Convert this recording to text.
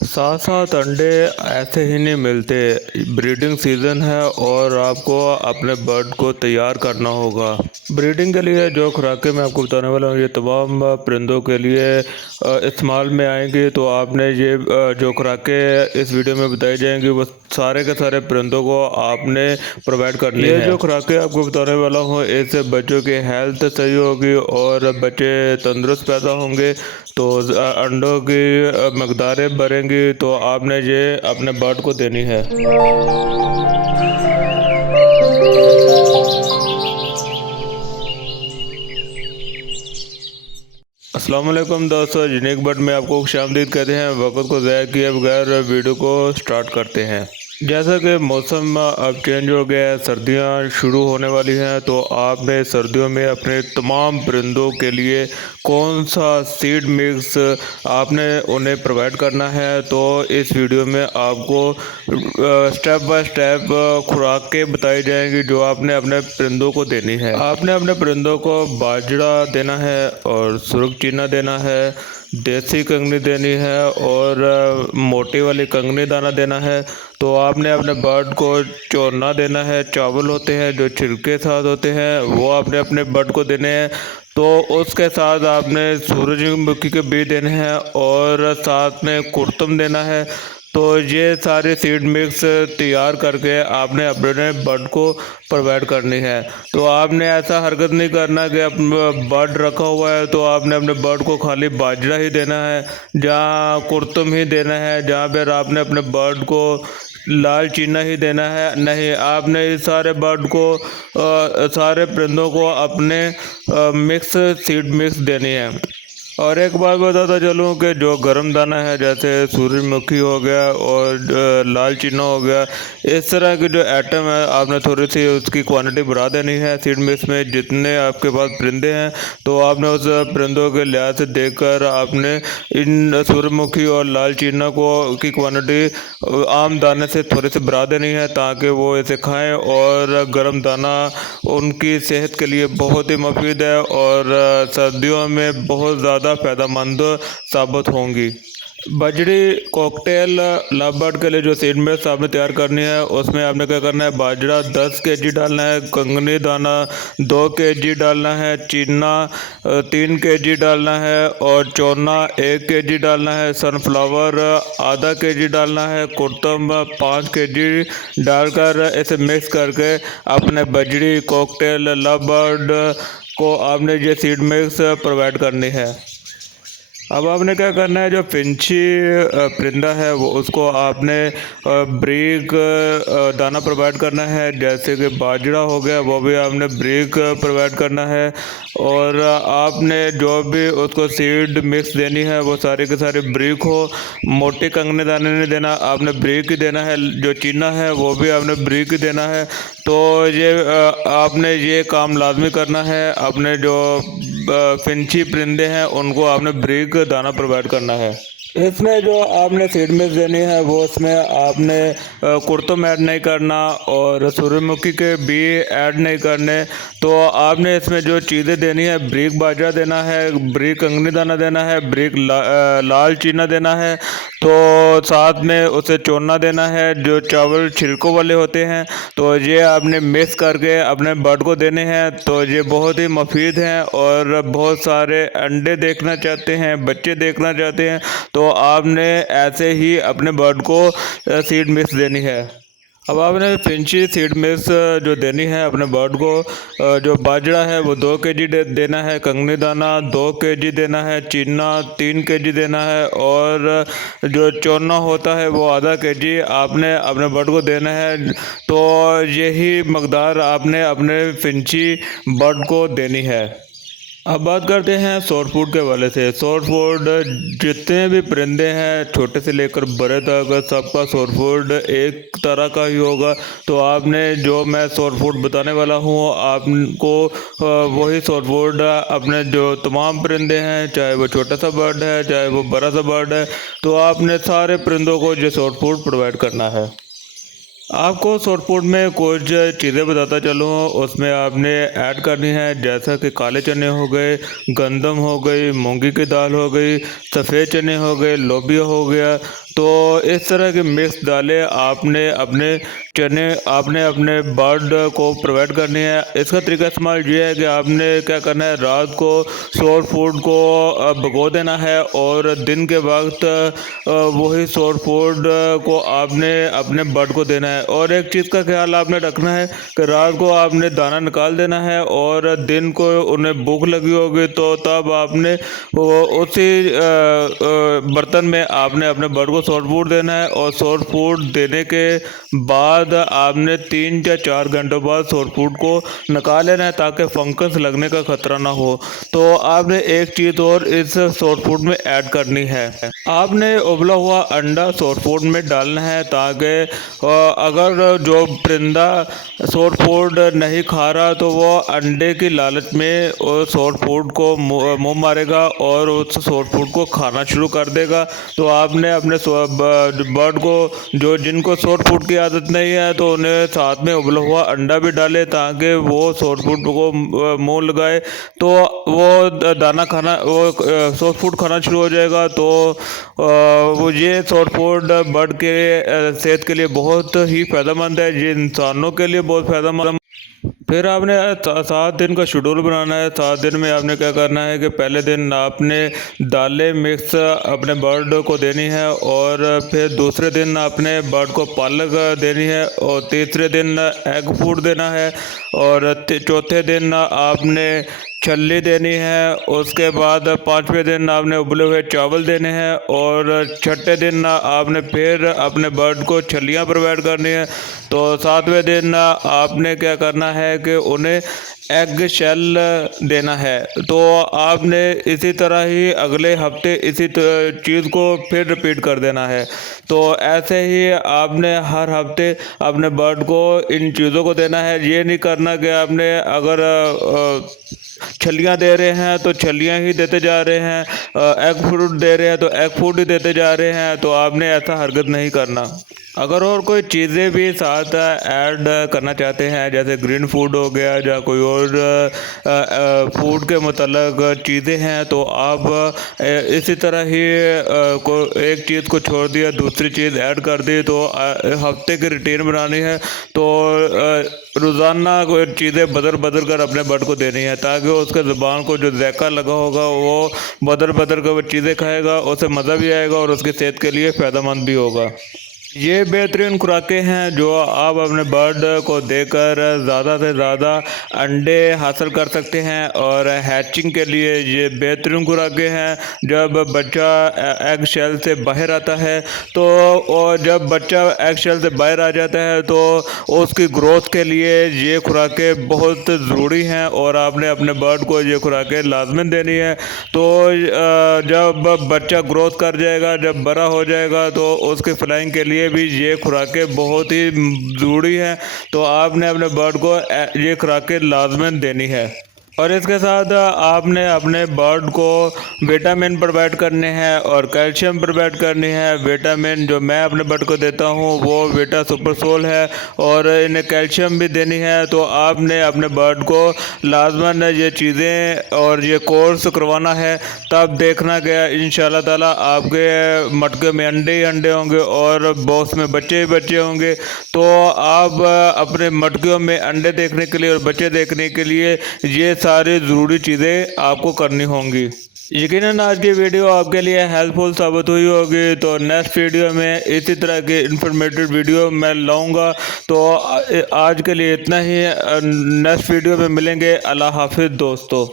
साथ साथ अंडे ऐसे ही नहीं मिलते। ब्रीडिंग सीज़न है और आपको अपने बर्ड को तैयार करना होगा। ब्रीडिंग के लिए जो खुराकें मैं आपको बताने वाला हूँ ये तमाम परिंदों के लिए इस्तेमाल में आएंगी। तो आपने ये जो खुराकें इस वीडियो में बताई जाएंगी वो सारे के सारे परिंदों को आपने प्रोवाइड करनी है। ये जो खुराकें आपको बताने वाला हूँ इससे बच्चों की हेल्थ सही होगी और बच्चे तंदुरुस्त पैदा होंगे। तो अंडों की मकदारें बढ़ेंगी। तो आपने ये अपने बर्ड को देनी है। अस्सलाम वालेकुम दोस्तों, यूनिक बर्ड में आपको खुशामदीद कहते हैं। वक्त को ज़ाया किए बगैर वीडियो को स्टार्ट करते हैं। जैसा कि मौसम अब चेंज हो गया है, सर्दियां शुरू होने वाली हैं। तो आपने सर्दियों में अपने तमाम परिंदों के लिए कौन सा सीड मिक्स आपने उन्हें प्रोवाइड करना है। तो इस वीडियो में आपको स्टेप बाय स्टेप खुराकें बताई जाएंगी जो आपने अपने परिंदों को देनी है। आपने अपने परिंदों को बाजरा देना है और सुरख चीना देना है, देसी कंगनी देनी है और मोटी वाली कंगनी दाना देना है। तो आपने अपने बर्ड को चोना देना है। चावल होते हैं जो छिलके साथ होते हैं वो आपने अपने बर्ड को देने हैं। तो उसके साथ आपने सूरजमुखी के बीज देने हैं और साथ में कुर्तम देना है। तो ये सारे सीड मिक्स तैयार करके आपने अपने बर्ड को प्रोवाइड करनी है। तो आपने ऐसा हरकत नहीं करना कि बर्ड रखा हुआ है तो आपने अपने बर्ड को खाली बाजरा ही देना है, जहाँ कुर्तम ही देना है, जहाँ पर आपने अपने बर्ड को लाल चीना ही देना है। नहीं, आपने इस सारे बर्ड को सारे परिंदों को अपने मिक्स सीड मिक्स देनी है। और एक बात बताता चलूँ कि जो गर्म दाना है जैसे सूरजमुखी हो गया और लाल चीना हो गया, इस तरह के जो आइटम है आपने थोड़ी सी उसकी क्वांटिटी बढ़ा देनी है सीड मिक्स में। जितने आपके पास परिंदे हैं तो आपने उस परिंदों के लिहाज से देखकर आपने इन सूरजमुखी और लाल चीना को की क्वांटिटी आम दाने से थोड़ी सी बढ़ा देनी है ताकि वो इसे खाएं। और गर्म दाना उनकी सेहत के लिए बहुत ही मुफीद है और सर्दियों में बहुत ज़्यादा फायदेमंद साबित होंगी। बजरी कॉकटेल लव बर्ड के लिए जो सीड मिक्स आपने तैयार करनी है उसमें आपने क्या करना है, बाजरा 10 केजी डालना है, कंगनी दाना 2 केजी डालना है, चीना 3 केजी डालना है और चोना 1 केजी डालना है, सनफ्लावर आधा केजी डालना है, कुर्तम 5 केजी डालकर इसे मिक्स करके अपने बजरी कॉकटेल लव बर्ड को आपने ये सीड मिक्स प्रोवाइड करनी है। अब आपने क्या करना है, जो फिंची परिंदा है वो उसको आपने ब्रीक दाना प्रोवाइड करना है। जैसे कि बाजरा हो गया वो भी आपने ब्रीक प्रोवाइड करना है। और आपने जो भी उसको सीड मिक्स देनी है वो सारे के सारे ब्रीक हो। मोटे कंगने दाने नहीं देना, आपने ब्रीक ही देना है। जो चीना है वो भी आपने ब्रीक ही देना है। तो ये आपने ये काम लाजमी करना है। अपने जो फिंची परिंदे हैं उनको आपने ब्रीक दाना प्रोवाइड करना है। इसमें जो आपने सीड मिक्स देनी है वो इसमें आपने कुर्तम ऐड नहीं करना और सूरजमुखी के भी ऐड नहीं करने। तो आपने इसमें जो चीज़ें देनी है, ब्रीक बाजरा देना है, ब्रीक कंगनी दाना देना है, ब्रीक लाल चीना देना है। तो साथ में उसे चोना देना है जो चावल छिलकों वाले होते हैं। तो ये आपने मिक्स करके अपने बर्ड को देने हैं। तो ये बहुत ही मुफीद हैं और बहुत सारे अंडे देखना चाहते हैं, बच्चे देखना चाहते हैं। तो आपने ऐसे ही अपने बर्ड को सीड मिक्स देनी है। अब आपने फिंची सीड मिक्स जो देनी है अपने बर्ड को, जो बाजरा है वो 2 केजी देना है, कंगनी दाना 2 केजी देना है, चीना 3 केजी देना है और जो चोना होता है वो आधा केजी आपने अपने बर्ड को देना है। तो यही मकदार आपने अपने फिंची बर्ड को देनी है। अब बात करते हैं शॉर्ट फूड के हवाले से। शॉर्ट फूड जितने भी परिंदे हैं छोटे से लेकर बड़े तक सबका शॉर्ट फूड एक तरह का ही होगा। तो आपने जो मैं शॉर्ट फूड बताने वाला हूँ आपको वही शॉर्ट फूड अपने जो तमाम परिंदे हैं, चाहे वो छोटा सा बर्ड है चाहे वो बड़ा सा बर्ड है, तो आपने सारे परिंदों को ये शॉर्ट फूड प्रोवाइड करना है। आपको शॉर्ट फूड में कुछ चीज़ें बताता चलूँ, उसमें आपने ऐड करनी है जैसा कि काले चने हो गए, गंदम हो गई, मूंगी की दाल हो गई, सफ़ेद चने हो गए, लोबिया हो गया। तो इस तरह की मिक्स दालें आपने अपने बर्ड को प्रोवाइड करनी है। इसका तरीका इस्तेमाल ये है कि आपने क्या करना है, रात को सोर फूड को भिगो देना है और दिन के वक्त वही सोर फूड को आपने अपने बर्ड को देना है। और एक चीज़ का ख्याल आपने रखना है कि रात को आपने दाना निकाल देना है और दिन को उन्हें भूख लगी होगी तो तब आपने उसी बर्तन में आपने अपने बर्ड को सॉफ्ट फूड देना है। और सॉफ्ट फूड देने के बाद आपने 3 या 4 घंटों बाद सॉफ्ट फूड को निकाल लेना है ताकि फंगस लगने का खतरा ना हो। तो आपने एक चीज़ और इस सॉफ्ट फूड में ऐड करनी है, आपने उबला हुआ अंडा सॉफ्ट फूड में डालना है ताकि अगर जो परिंदा सॉफ्ट फूड नहीं खा रहा तो वो अंडे की लालच में सॉफ्ट फूड को मुंह मारेगा और उस सॉफ्ट फूड को खाना शुरू कर देगा। तो आपने अपने बर्ड को जो जिनको सॉफ्ट फूड की आदत नहीं है तो उन्हें साथ में उबला हुआ अंडा भी डाले ताकि वो सॉफ्ट फूड को मुंह लगाए तो वो दाना खाना वो सॉफ्ट फूड खाना शुरू हो जाएगा। तो वो ये सॉफ्ट फूड बर्ड के सेहत के लिए बहुत ही फ़ायदेमंद है, ये इंसानों के लिए बहुत फ़ायदेमंद। फिर आपने 7 दिन का शेड्यूल बनाना है। 7 दिन में आपने क्या करना है कि पहले दिन आपने दालें मिक्स अपने बर्ड को देनी है और फिर दूसरे दिन आपने बर्ड को पालक देनी है और तीसरे दिन एग फूड देना है और चौथे दिन आपने छल्ली देनी है। उसके बाद 5वें दिन आपने उबले हुए चावल देने हैं और छठे दिन आपने फिर अपने बर्ड को छलियाँ प्रोवाइड करनी है। तो 7वें दिन आपने क्या करना है कि उन्हें एग शेल देना है। तो आपने इसी तरह ही अगले हफ्ते इसी चीज़ को फिर रिपीट कर देना है। तो ऐसे ही आपने हर हफ्ते अपने बर्ड को इन चीज़ों को देना है। ये नहीं करना कि आपने अगर छलियाँ दे रहे हैं तो छलियाँ ही देते जा रहे हैं, एग फ्रूट दे रहे हैं तो एग फ्रूट ही देते जा रहे हैं। तो आपने ऐसा हरकत नहीं करना। अगर और कोई चीज़ें भी साथ ऐड करना चाहते हैं जैसे ग्रीन फूड हो गया या कोई और फूड के मतलब चीज़ें हैं तो आप इसी तरह ही को एक चीज़ को छोड़ दिया दूसरी चीज़ ऐड कर दी। तो हफ्ते की रूटीन बनानी है तो रोज़ाना कोई चीज़ें बदल बदल कर अपने बर्ड को देनी है ताकि उसके ज़ुबान को जो जायका लगा होगा वो बदल बदल कर वो चीज़ें खाएगा, उसे मज़ा भी आएगा और उसकी सेहत के लिए फ़ायदेमंद भी होगा। ये बेहतरीन खुराकें हैं जो आप अपने बर्ड को देकर ज़्यादा से ज़्यादा अंडे हासिल कर सकते हैं और हैचिंग के लिए ये बेहतरीन खुराकें हैं। जब बच्चा एग शेल से बाहर आता है तो और जब बच्चा एग शेल से बाहर आ जाता है तो उसकी ग्रोथ के लिए ये खुराकें बहुत ज़रूरी हैं और आपने अपने बर्ड को ये खुराकें लाजमन देनी है। तो जब बच्चा ग्रोथ कर जाएगा, जब बड़ा हो जाएगा तो उसके फ्लाइंग के लिए भी ये खुराकें बहुत ही ज़रूरी हैं। तो आपने अपने बर्ड को ये खुराकें लाजमन देनी है। और इसके साथ आपने अपने बर्ड को विटामिन प्रोवाइड करने हैं और कैल्शियम प्रोवाइड करनी है। विटामिन जो मैं अपने बर्ड को देता हूँ वो विटा सुपर सोल है और इन्हें कैल्शियम भी देनी है। तो आपने अपने बर्ड को लाजमन ये चीज़ें और ये कोर्स करवाना है, तब देखना गया इंशाल्लाह ताला आपके मटके में अंडे ही अंडे होंगे और बॉक्स में बच्चे ही बच्चे होंगे। तो आप अपने मटकियों में अंडे देखने के लिए और बच्चे देखने के लिए ये सारी ज़रूरी चीज़ें आपको करनी होंगी। यकीनन आज की वीडियो आपके लिए हेल्पफुल साबित हुई होगी। तो नेक्स्ट वीडियो में इसी तरह की इंफॉर्मेटिव वीडियो मैं लाऊंगा। तो आज के लिए इतना ही, नेक्स्ट वीडियो में मिलेंगे। अल्लाह हाफिज़ दोस्तों।